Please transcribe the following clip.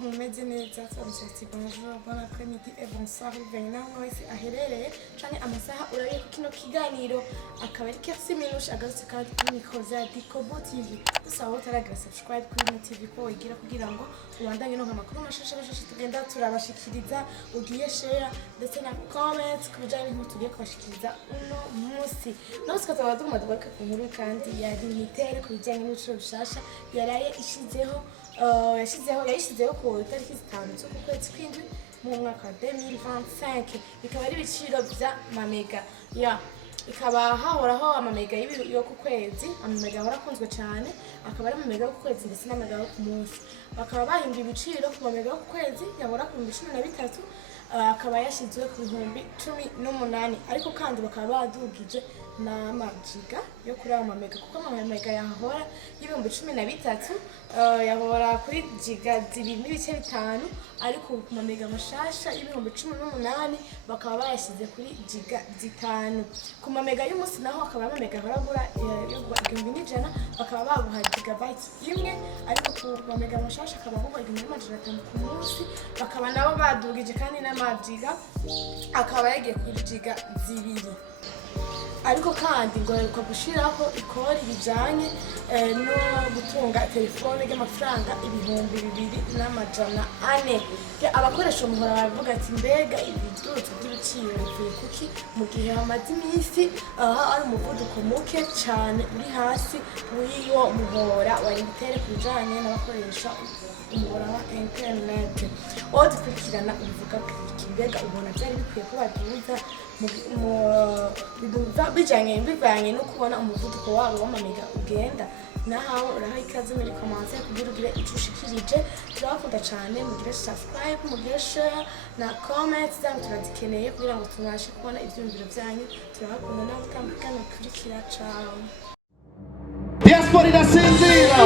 mumeze neza twabishatse bonjour bon après-midi et bonsoir bivanye naho mwese aherereye canke amasaha urabiye ku kino kiganiro akaba ari Kersi Minushe agarutse kandi kuri micro za Dikobo TV dusaba utaragira subscribe kuri Lumitel TV ko wigira kugira ngo ubandanye no amakuru mashasha tugenda turabashikiriza ugiye share ndetse na comments kubijanye n'ibintu tugiye kubashikiriza uno munsi no tukazaba dukomeza ku nkuru kandi ya Lumitel kubijanye n'ibiciro bishasha yaraye ishizeho yayishizeho ku itariki 5 z'ukwezi kw'indwi mu mwaka wa 2025 bikaba ari ibiciro vya mamega ikaba hahoraho amamega yo ku kwezi amamega yarakunzwe cyane akaba ari amamega yo ku kwezi ndetse n'amamega yo ku munsi bakaba bahinduye ibiciro ku mamega yo ku kwezi yahora ku 13 akaba yashizwe ku 18 ariko kandi bakaba badugije n'amagiga yo kuri ayo mamega kuko amamega yahora y'ibihumbi 13 yahora kuri giga 2.5 ariko ku mamega mashasha y'ibihumbi 18 bakaba bayashize kuri giga 5 ku mamega y'umunsi naho akaba amamega ahora yo 1,100 bakaba baguha gigabyte imwe ariko ku mamega mashasha akaba ahubwo 1,500 ku munsi bakaba nabo badugije kandi n'amagiga akaba yagiye kuri giga 2 ariko kandi ngo heruka gushiraho ikori bijanye no gutunga telefone y'amafaranga 2,240 abakoresha umuhora bavuga ati mbega ibiduzo by'ibiciro bivuye kuki mu gihe hamaze iminsi ari umuvuduko muke cyane uri hasi w'iyo muhora wa Lumitel kujanye n'abakoresha umuhora wa internet dukurikirana uvuga mbega ubona byari bikwiye ko baduza bivanye no kubona umuvuduko wabo w'amamega ugenda naho urahaye ikaze muri commentaire kugira ugire icyo ushikirije turabakunda cyane mugire subscribe mugire share na comments zanyu turazikeneye kugira ngo tubashe kubona ivyumviro byanyu turabakunda nawe kandi kurikira ciao Diaspora da Senzira